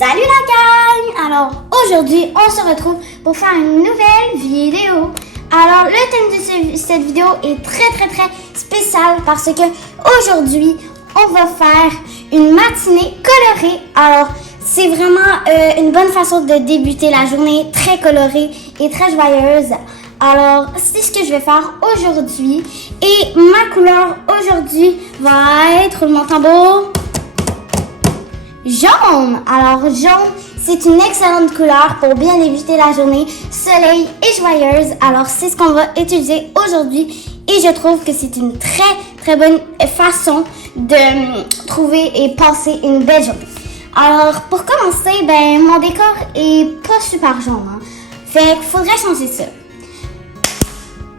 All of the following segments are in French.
Salut la gang! Alors aujourd'hui on se retrouve pour faire une nouvelle vidéo. Alors le thème de cette vidéo est très spécial parce que aujourd'hui on va faire une matinée colorée. Alors c'est vraiment une bonne façon de débuter la journée, très colorée et très joyeuse. Alors c'est ce que je vais faire aujourd'hui et ma couleur aujourd'hui va être, roulement de tambour, jaune. Alors jaune, c'est une excellente couleur pour bien débuter la journée, soleil et joyeuse. Alors c'est ce qu'on va utiliser aujourd'hui et je trouve que c'est une très bonne façon de trouver et passer une belle journée. Alors pour commencer, mon décor est pas super jaune, hein. Fait qu'il faudrait changer ça.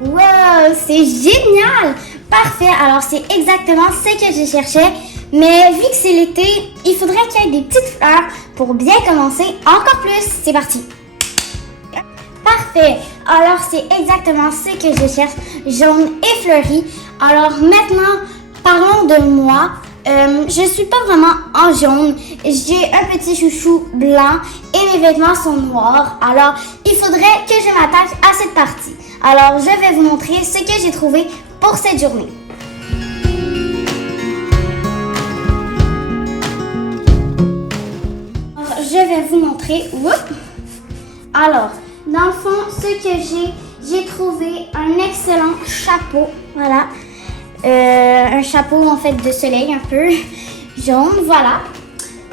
Wow, c'est génial! Parfait, alors c'est exactement ce que je cherchais. Mais vu que c'est l'été, il faudrait qu'il y ait des petites fleurs pour bien commencer encore plus. C'est parti! Parfait! Alors c'est exactement ce que je cherche, jaune et fleuri. Alors maintenant, parlons de moi. Je suis pas vraiment en jaune. J'ai un petit chouchou blanc et mes vêtements sont noirs. Alors il faudrait que je m'attaque à cette partie. Alors je vais vous montrer ce que j'ai trouvé pour cette journée. Je vais vous montrer. Alors, dans le fond, ce que j'ai trouvé un excellent chapeau. Voilà. Un chapeau en fait de soleil un peu jaune. Voilà.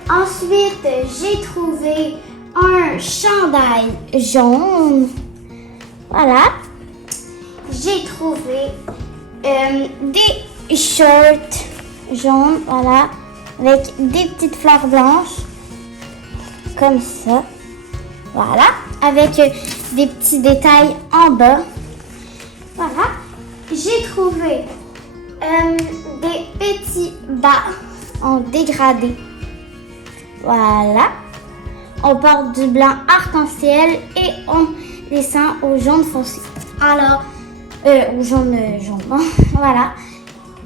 Ensuite, j'ai trouvé un chandail jaune. Voilà. J'ai trouvé des shorts jaunes. Voilà. Avec des petites fleurs blanches. Comme ça, voilà, avec des petits détails en bas. Voilà, j'ai trouvé des petits bas en dégradé. Voilà, on part du blanc arc-en-ciel et on descend au jaune foncé. Alors, au jaune, voilà.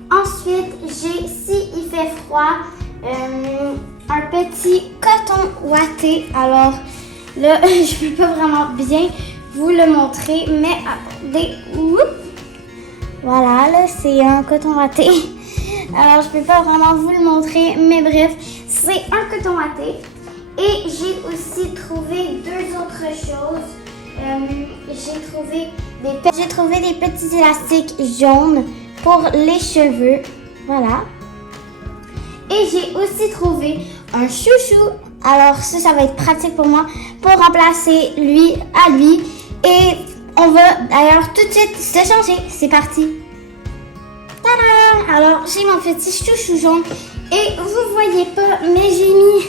Ensuite, j'ai, si il fait froid, un petit coton ouaté. Alors là, je peux pas vraiment bien vous le montrer, mais attendez. Voilà, là c'est un coton ouaté. Alors je peux pas vraiment vous le montrer, mais bref, c'est un coton ouaté. Et j'ai aussi trouvé deux autres choses. J'ai trouvé des petits élastiques jaunes pour les cheveux. Voilà. Et j'ai aussi trouvé un chouchou. Alors ça va être pratique pour moi pour remplacer lui à lui. Et on va d'ailleurs tout de suite se changer. C'est parti. Tada! Alors j'ai mon petit chouchou jaune. Et vous voyez pas, mais j'ai mis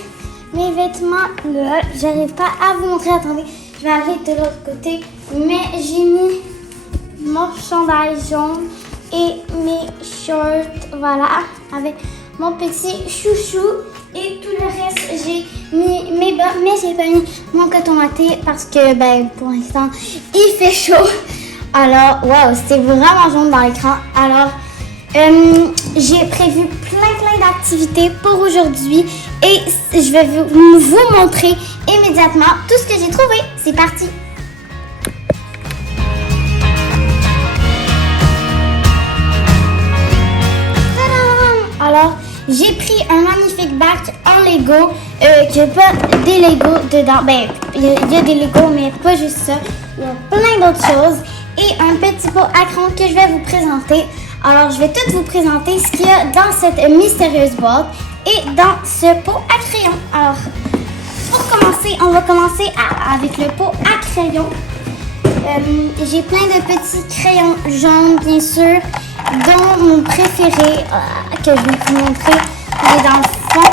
mes vêtements là. J'arrive pas à vous montrer. Attendez, je vais aller de l'autre côté. Mais j'ai mis mon chandail jaune et mes shorts. Voilà, avec mon petit chouchou et tout le reste, j'ai mis mes bas, mais j'ai pas mis mon coton ouaté parce que pour l'instant il fait chaud. Alors waouh, c'est vraiment jaune dans l'écran. Alors j'ai prévu plein d'activités pour aujourd'hui et je vais vous montrer immédiatement tout ce que j'ai trouvé. C'est parti. Alors, j'ai pris un magnifique bac en Lego, qui n'a pas des Lego dedans. Il y a des Lego, mais pas juste ça. Il y a plein d'autres choses. Et un petit pot à crayon que je vais vous présenter. Alors, je vais tout vous présenter ce qu'il y a dans cette mystérieuse boîte et dans ce pot à crayon. Alors, pour commencer, on va commencer avec le pot à crayon. J'ai plein de petits crayons jaunes, bien sûr, dont mon préféré, que je vais vous montrer, il est dans le fond.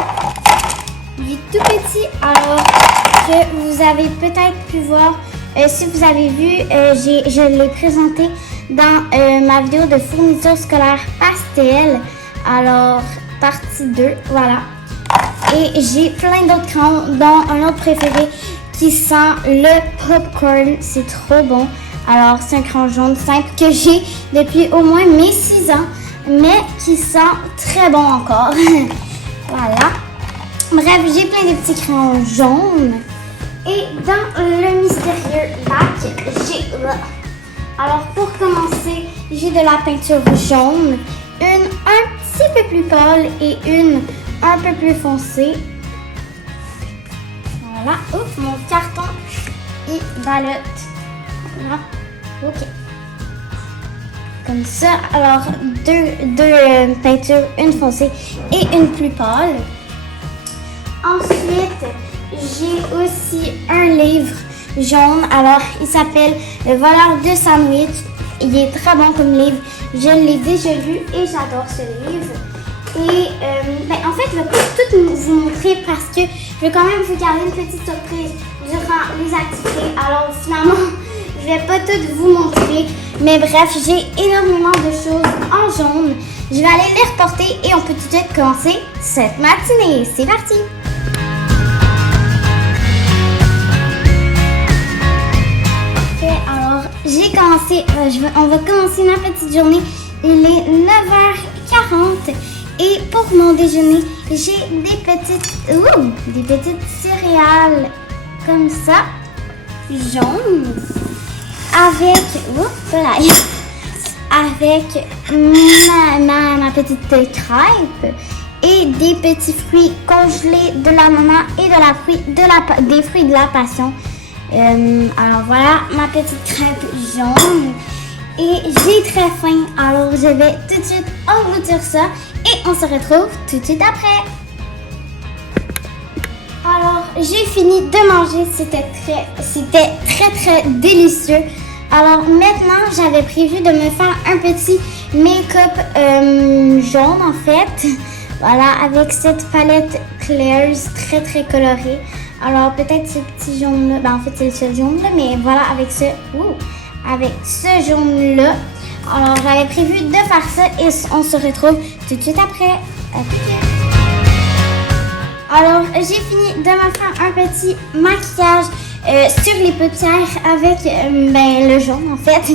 Il est tout petit, alors que vous avez peut-être pu voir, si vous avez vu, je l'ai présenté dans ma vidéo de fourniture scolaire pastel. Alors, partie 2, voilà. Et j'ai plein d'autres crayons, dont un autre préféré qui sent le popcorn. C'est trop bon. Alors, c'est un crayon jaune simple que j'ai depuis au moins mes 6 ans, mais qui sent très bon encore. Voilà. Bref, j'ai plein de petits crayons jaunes. Et dans le mystérieux bac, j'ai... Alors, pour commencer, j'ai de la peinture jaune, une un petit peu plus pâle et une un peu plus foncée. Voilà. Oups, mon carton et ballotte. Voilà. OK. Comme ça. Alors, deux peintures, une foncée et une plus pâle. Ensuite, j'ai aussi un livre jaune. Alors, il s'appelle Le voleur de sandwich. Il est très bon comme livre. Je l'ai déjà lu et j'adore ce livre. Et en fait, je ne vais pas tout vous montrer parce que je vais quand même vous garder une petite surprise durant les activités. Alors, finalement, je ne vais pas tout vous montrer. Mais bref, j'ai énormément de choses en jaune. Je vais aller les reporter et on peut tout de suite commencer cette matinée. C'est parti! J'ai commencé, on va commencer ma petite journée. Il est 9h40 et pour mon déjeuner, j'ai des petites céréales comme ça, jaunes, avec ma petite crêpe et des petits fruits congelés de l'ananas et des fruits de la passion. Alors voilà ma petite crêpe jaune et j'ai très faim, alors je vais tout de suite engloutir ça et on se retrouve tout de suite après. Alors j'ai fini de manger, c'était très délicieux. Alors maintenant j'avais prévu de me faire un petit make-up jaune en fait, voilà, avec cette palette Claire's très colorée. Alors, peut-être ce petit jaune-là, en fait, c'est ce jaune-là, mais voilà, avec ce jaune-là. Alors, j'avais prévu de faire ça et on se retrouve tout de suite après. À tout de suite. Alors, j'ai fini de me faire un petit maquillage sur les paupières avec le jaune, en fait.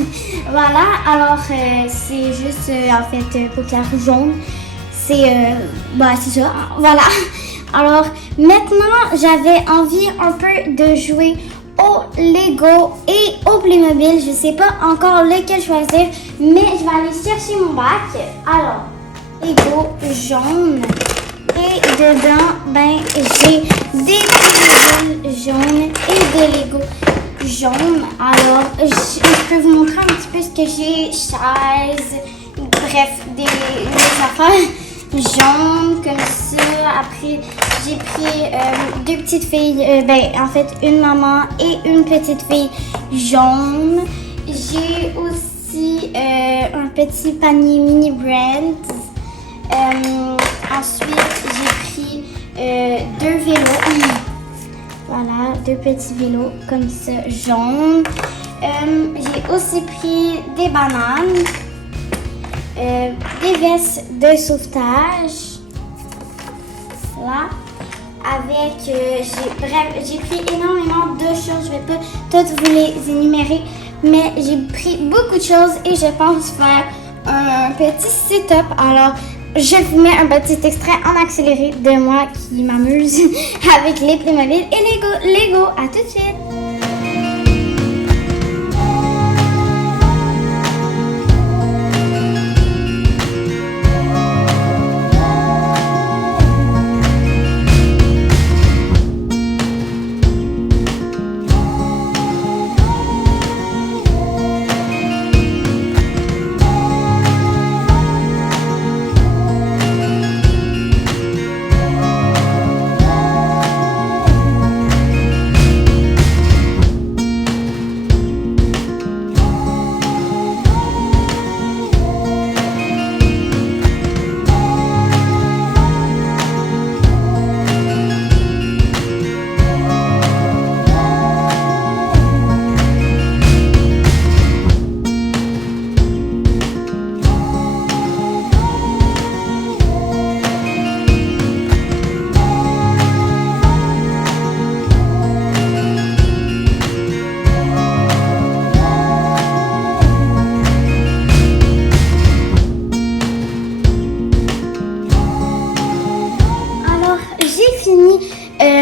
Voilà, alors, c'est juste, paupières jaunes. C'est ça, voilà. Alors, maintenant, j'avais envie un peu de jouer au Lego et au Playmobil. Je ne sais pas encore lequel choisir, mais je vais aller chercher mon bac. Alors, Lego jaune. Et dedans, j'ai des Playmobil jaunes et des Lego jaunes. Alors, je peux vous montrer un petit peu ce que j'ai. Chaises, bref, des affaires jaune comme ça. Après, j'ai pris deux petites filles, une maman et une petite fille jaune. J'ai aussi un petit panier mini brand. Ensuite, j'ai pris deux vélos. Voilà, deux petits vélos comme ça, jaunes. J'ai aussi pris des bananes. Des vestes de sauvetage, là, avec, j'ai pris énormément de choses, je vais pas toutes vous les énumérer, mais j'ai pris beaucoup de choses et je pense faire un petit setup. Alors, je vous mets un petit extrait en accéléré de moi qui m'amuse avec les Playmobil et Lego. À tout de suite!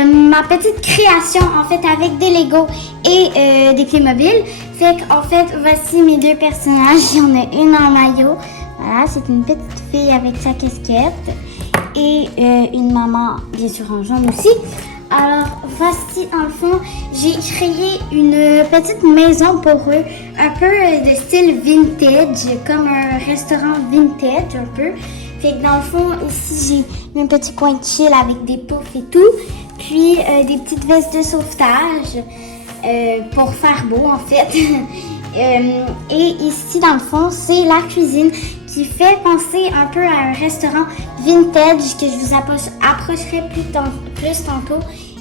ma petite création en fait avec des Legos et des Playmobil. Fait qu'en fait, voici mes deux personnages. Il y en a une en maillot. Voilà, c'est une petite fille avec sa casquette. Et une maman, bien sûr, en jaune aussi. Alors, voici, dans le fond, j'ai créé une petite maison pour eux. Un peu de style vintage, comme un restaurant vintage, un peu. Fait que dans le fond, ici, j'ai un petit coin de chill avec des poufs et tout. Puis, des petites vestes de sauvetage pour faire beau, en fait. Et ici, dans le fond, c'est la cuisine qui fait penser un peu à un restaurant vintage que je vous approcherai plus tantôt.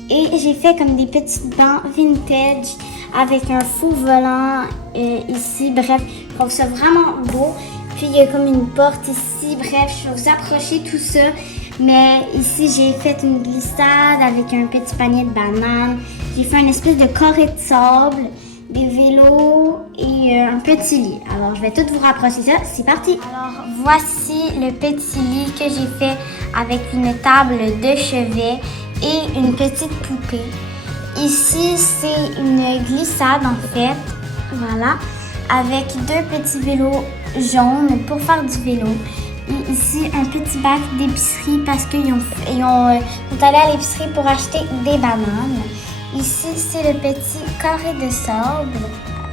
Et j'ai fait comme des petits bancs vintage avec un fou volant ici. Bref, je trouve ça vraiment beau. Puis il y a comme une porte ici. Bref, je vais vous approcher tout ça. Mais ici, j'ai fait une glissade avec un petit panier de bananes. J'ai fait une espèce de carré de sable, des vélos et un petit lit. Alors, je vais tout vous rapprocher ça. C'est parti! Alors, voici le petit lit que j'ai fait avec une table de chevet et une petite poupée. Ici, c'est une glissade en fait. Voilà. Avec deux petits vélos jaunes pour faire du vélo. Et ici, un petit bac d'épicerie parce qu'ils sont allés à l'épicerie pour acheter des bananes. Ici, c'est le petit carré de sable.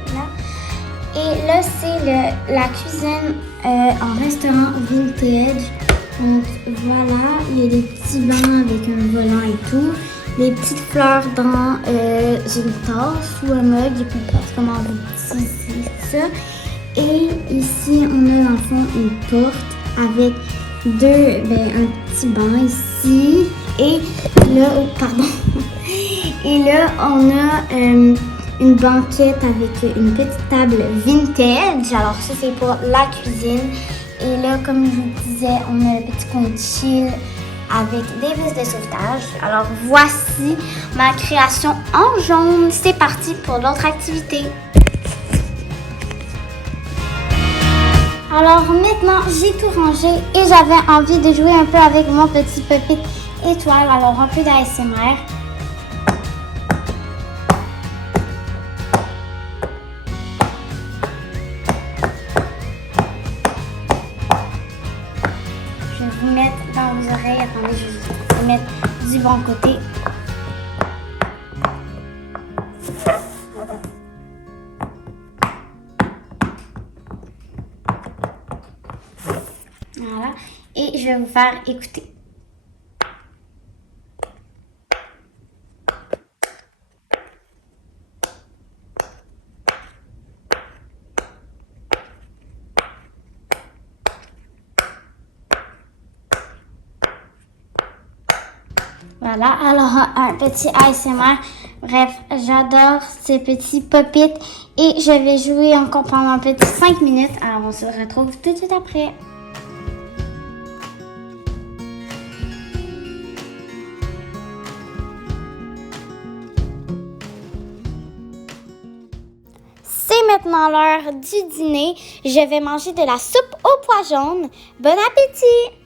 Voilà. Et là, c'est la cuisine en restaurant vintage. Donc, voilà, il y a des petits bancs avec un volant et tout. Des petites fleurs dans une tasse ou un mug. Et puis, comment vous dites ça. Et ici, on a dans le fond une porte avec un petit banc ici. Et là, pardon. Et là, on a une banquette avec une petite table vintage. Alors ça, c'est pour la cuisine. Et là, comme je vous disais, on a le petit coin de chill avec des vestes de sauvetage. Alors voici ma création en jaune. C'est parti pour l'autre activité. Alors maintenant, j'ai tout rangé et j'avais envie de jouer un peu avec mon petit puppet étoile. Alors un peu d'ASMR. Je vais vous mettre dans vos oreilles. Attendez, je vais vous mettre du bon côté. Voilà. Et je vais vous faire écouter. Voilà, alors un petit ASMR. Bref, j'adore ces petits pop-it et je vais jouer encore pendant un petit 5 minutes. Alors on se retrouve tout de suite après. C'est maintenant l'heure du dîner. Je vais manger de la soupe au pois jaune. Bon appétit!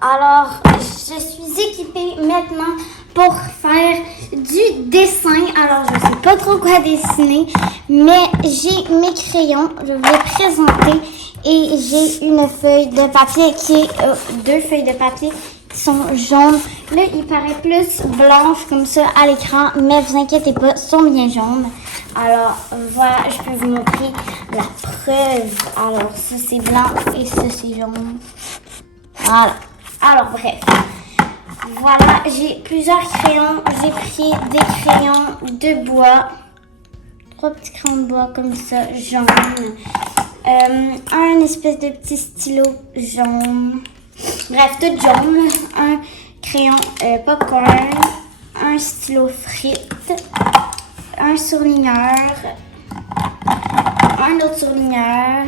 Alors, je suis équipée maintenant pour faire du dessin. Alors, je ne sais pas trop quoi dessiner, mais j'ai mes crayons. Je vais les présenter et j'ai une feuille de papier qui est deux feuilles de papier qui sont jaunes. Là, il paraît plus blanche comme ça à l'écran, mais vous inquiétez pas, sont bien jaunes. Alors, voilà, je peux vous montrer la preuve. Alors, ça c'est blanc et ça c'est jaune. Voilà. Alors, bref. Voilà, j'ai plusieurs crayons. J'ai pris des crayons de bois. 3 petits crayons de bois comme ça, jaune. Un espèce de petit stylo jaune. Bref, tout jaune. Un crayon popcorn. Un stylo frites. Un surligneur. Un autre surligneur.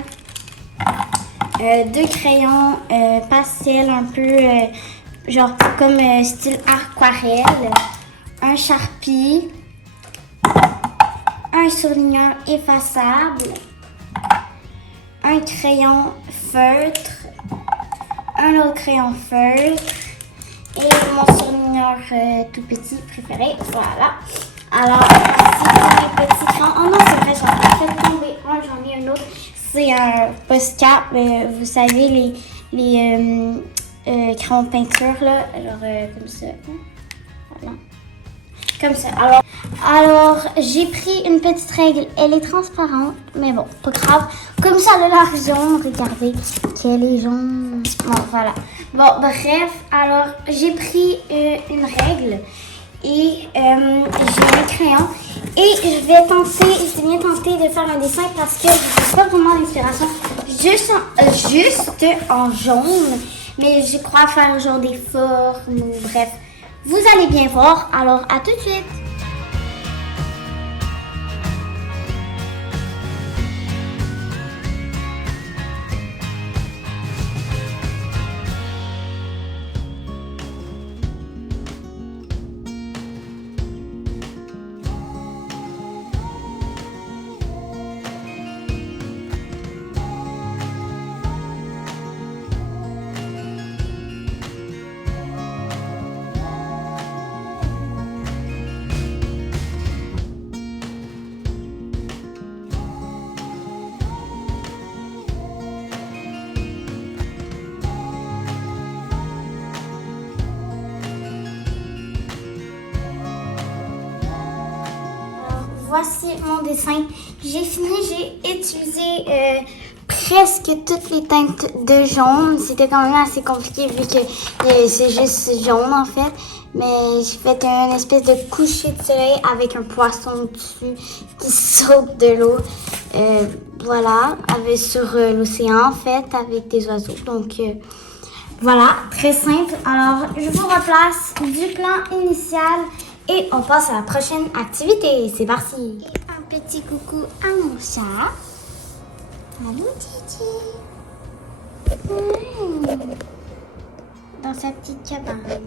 2 crayons pastel un peu genre comme style aquarelle, un Sharpie, un surligneur effaçable, un crayon feutre, un autre crayon feutre et mon surligneur tout petit préféré. Voilà. Alors, voici un petit crayon. Oh non, c'est vrai, j'en ai fait tomber un, j'en ai un autre. C'est un Posca. Vous savez, les crayons de peinture, là. Alors, comme ça. Voilà. Comme ça. Alors, j'ai pris une petite règle. Elle est transparente, mais bon, pas grave. Comme ça, elle a l'air jaune. Regardez qu'elle est jaune. Bon, voilà. Bon, bref. Alors, j'ai pris une règle et j'ai un crayon. Et je suis bien tentée de faire un dessin parce que je n'ai pas vraiment d'inspiration. Juste en jaune. Mais je crois faire genre des formes ou bref. Vous allez bien voir, alors à tout de suite. Voici mon dessin. J'ai fini, j'ai utilisé presque toutes les teintes de jaune. C'était quand même assez compliqué vu que c'est juste jaune en fait. Mais j'ai fait une espèce de coucher de soleil avec un poisson dessus qui saute de l'eau. Voilà, sur l'océan en fait, avec des oiseaux. Donc voilà, très simple. Alors, je vous replace du plan initial. Et on passe à la prochaine activité. C'est parti. Et un petit coucou à mon chat. Allô, Titi. Dans sa petite cabane.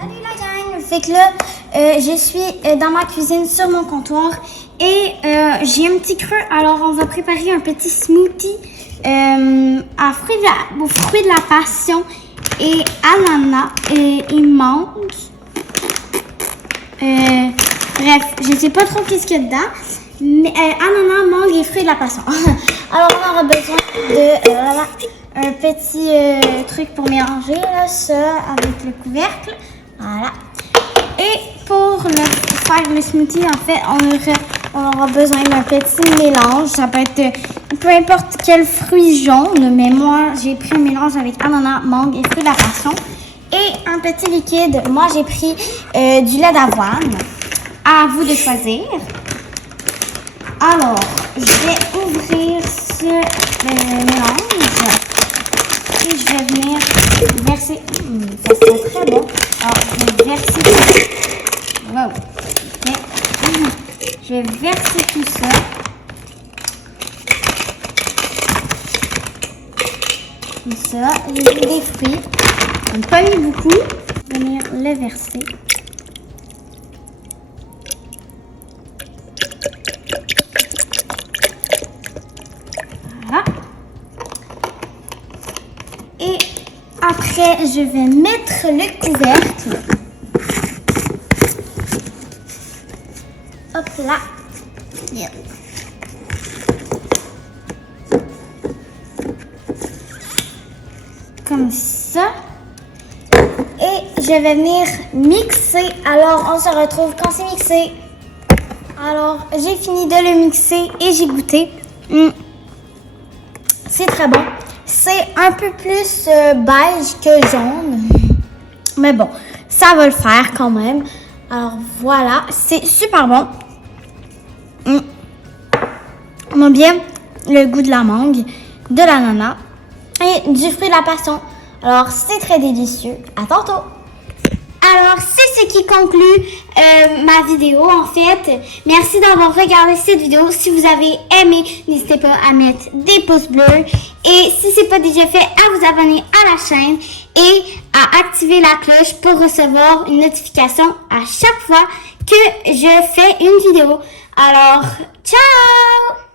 Salut la gang! Fait que là, je suis dans ma cuisine sur mon comptoir et j'ai un petit creux. Alors, on va préparer un petit smoothie à fruits de la passion et ananas et mangue. Bref, je sais pas trop qu'est-ce qu'il y a dedans. Mais ananas, mangue et fruits de la passion. Alors, on aura besoin de un petit truc pour mélanger là, ça avec le couvercle. Voilà. Et pour faire le smoothie, en fait, on aura besoin d'un petit mélange. Ça peut être peu importe quel fruit jaune, mais moi, j'ai pris un mélange avec ananas, mangue et fruits de la passion. Et un petit liquide. Moi, j'ai pris du lait d'avoine. À vous de choisir. Alors, je vais ouvrir ce mélange. Et je vais venir verser. Ça sent très bon. Alors, je vais verser. Wow. Okay. Je vais verser tout ça. Comme ça. J'ai mis des fruits. Je n'ai pas mis beaucoup. Je vais venir le verser. Voilà. Et après, je vais mettre le couvercle. Hop là. Yeah. comme ça. Et je vais venir mixer. Alors, on se retrouve quand c'est mixé. Alors, j'ai fini de le mixer et j'ai goûté. C'est très bon. C'est un peu plus beige que jaune. Mais bon, ça va le faire quand même. Alors, voilà. C'est super bon. On a bien le goût de la mangue, de l'ananas et du fruit de la passion. Alors, c'est très délicieux. À tantôt! Alors, c'est ce qui conclut ma vidéo, en fait. Merci d'avoir regardé cette vidéo. Si vous avez aimé, n'hésitez pas à mettre des pouces bleus. Et si ce n'est pas déjà fait, à vous abonner à la chaîne et à activer la cloche pour recevoir une notification à chaque fois que je fais une vidéo. Alors, ciao!